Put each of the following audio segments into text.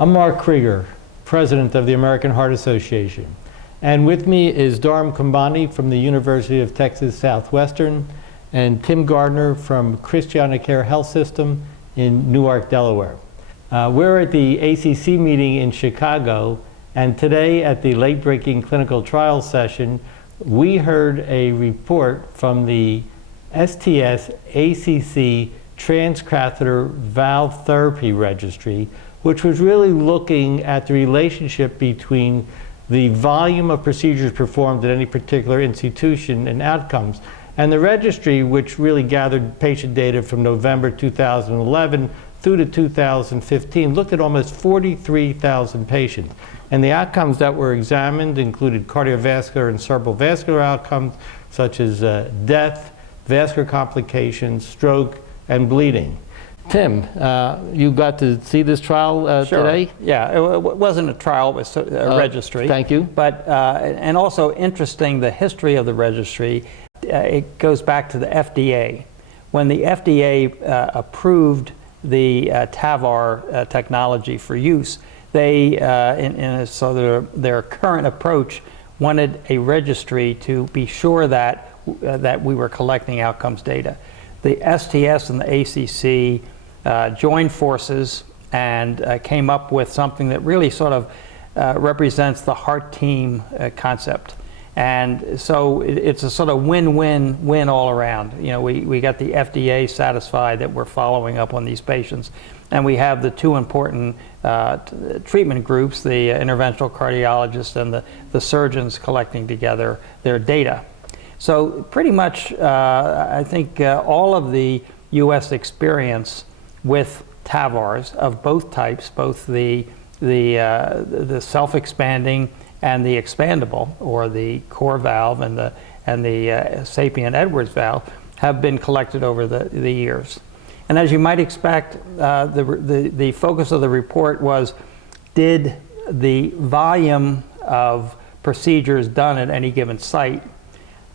I'm Mark Creager, President of the American Heart Association. And with me is Dharam Khumbani from the University of Texas Southwestern and Tim Gardner from Christiana Care Health System in Newark, Delaware. We're at the ACC meeting in Chicago, and today at the late-breaking clinical trial session, we heard a report from the STS-ACC Transcatheter Valve Therapy Registry, which was really looking at the relationship between the volume of procedures performed at any particular institution and outcomes. And the registry, which really gathered patient data from November 2011 through to 2015, looked at almost 43,000 patients. And the outcomes that were examined included cardiovascular and cerebral vascular outcomes, such as death, vascular complications, stroke, and bleeding. Tim, you got to see this trial today? Yeah, it wasn't a trial, it was a registry. Thank you. But, and also interesting, the history of the registry, it goes back to the FDA. When the FDA approved the TAVR technology for use, they, so their current approach wanted a registry to be sure that, that we were collecting outcomes data. The STS and the ACC joined forces and came up with something that really sort of represents the heart team concept. And so it's a sort of win-win-win all around. You know, we got the FDA satisfied that we're following up on these patients, and we have the two important treatment groups, the interventional cardiologists and the surgeons collecting together their data. So pretty much, I think all of the U.S. experience with TAVRs of both types, both the self-expanding and the expandable, or the core valve and the Sapien Edwards valve, have been collected over the years. And as you might expect, the focus of the report was, did the volume of procedures done at any given site,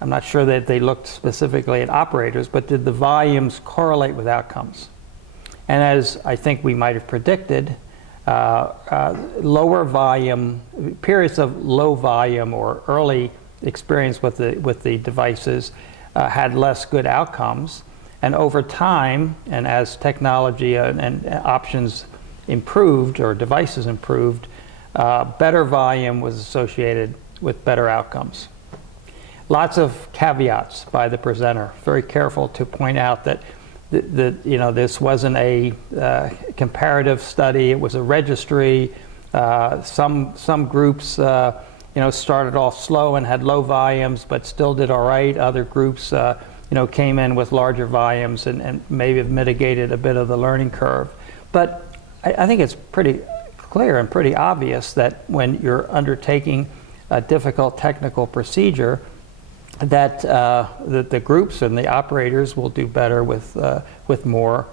I'm not sure that they looked specifically at operators, but did the volumes correlate with outcomes? And as I think we might have predicted, lower volume, periods of low volume or early experience with the devices had less good outcomes. And over time, and as technology and options improved, or devices improved, better volume was associated with better outcomes. Lots of caveats by the presenter, very careful to point out that you know, this wasn't a comparative study, it was a registry. Some groups you know, started off slow and had low volumes but still did all right. Other groups you know, came in with larger volumes and maybe have mitigated a bit of the learning curve. But I think it's pretty clear and pretty obvious that when you're undertaking a difficult technical procedure, that the groups and the operators will do better with more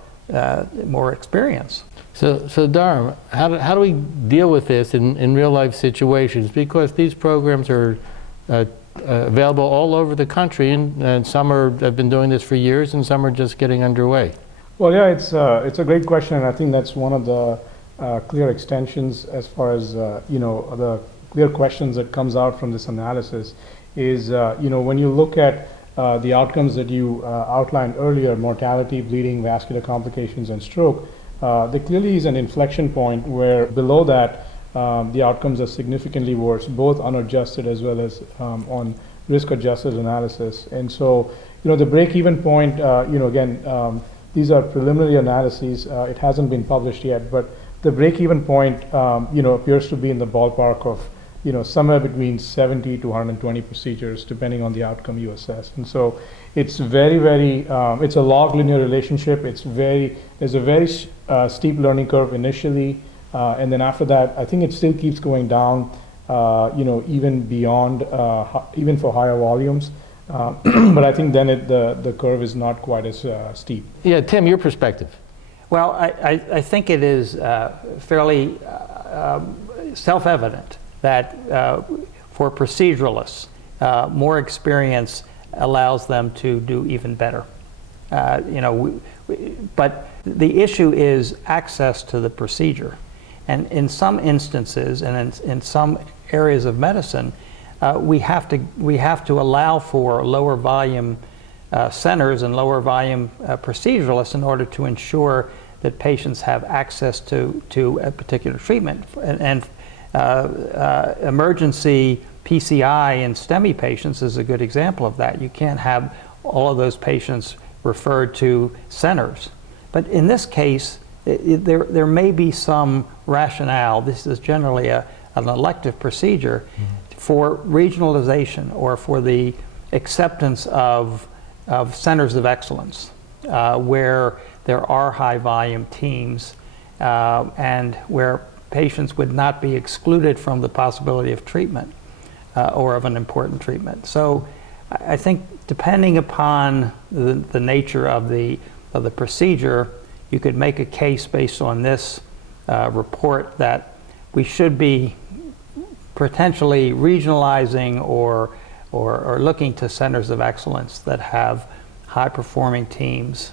experience. So Dharam, how do we deal with this in real life situations? Because these programs are available all over the country, and some have been doing this for years, and some are just getting underway. Well, yeah, it's a great question, and I think that's one of the clear extensions as far as you know, the clear questions that comes out from this analysis. Is you know, when you look at the outcomes that you outlined earlier, mortality, bleeding, vascular complications, and stroke, there clearly is an inflection point where below that the outcomes are significantly worse, both unadjusted as well as on risk-adjusted analysis. And so, you know, the break-even point, you know, again, these are preliminary analyses. It hasn't been published yet, but the break-even point, you know, appears to be in the ballpark of, you know, somewhere between 70 to 120 procedures, depending on the outcome you assess. And so it's very, it's a log linear relationship. There's a very steep learning curve initially, and then after that, I think it still keeps going down, you know, even beyond, even for higher volumes. But I think then the curve is not quite as steep. Yeah, Tim, your perspective. Well, I think it is fairly self-evident that for proceduralists, more experience allows them to do even better. You know, but the issue is access to the procedure. And in some instances, and in some areas of medicine, we have to allow for lower volume centers and lower volume proceduralists in order to ensure that patients have access to a particular treatment. And emergency PCI in STEMI patients is a good example of that. You can't have all of those patients referred to centers. But in this case, there may be some rationale. This is generally an elective procedure for regionalization or for the acceptance of centers of excellence where there are high volume teams and where patients would not be excluded from the possibility of treatment or of an important treatment. So I think depending upon the nature of the procedure, you could make a case based on this report that we should be potentially regionalizing or looking to centers of excellence that have high performing teams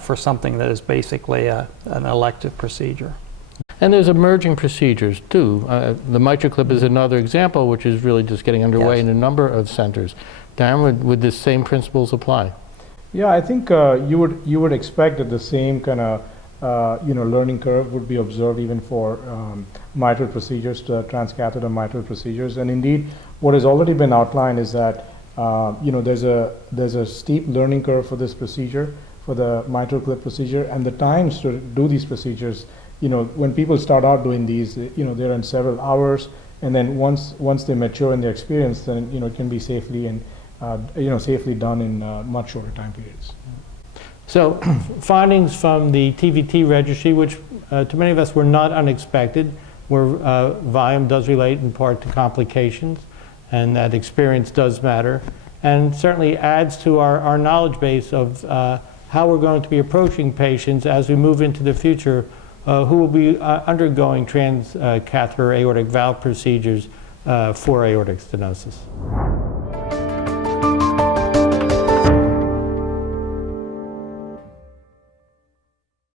for something that is basically an elective procedure. And there's emerging procedures too. The MitraClip is another example, which is really just getting underway in a number of centers. Dharam, would the same principles apply? Yeah, I think you would expect that the same kind of learning curve would be observed even for mitral procedures, transcatheter mitral procedures. And indeed, what has already been outlined is that there's a steep learning curve for this procedure, for the MitraClip procedure, and the times to do these procedures. When people start out doing these, they're in several hours, and then once they mature in their experience, then it can be safely and safely done in much shorter time periods. So, findings from the TVT registry, which to many of us were not unexpected, where volume does relate in part to complications, and that experience does matter, and certainly adds to our knowledge base of how we're going to be approaching patients as we move into the future who will be undergoing transcatheter aortic valve procedures for aortic stenosis.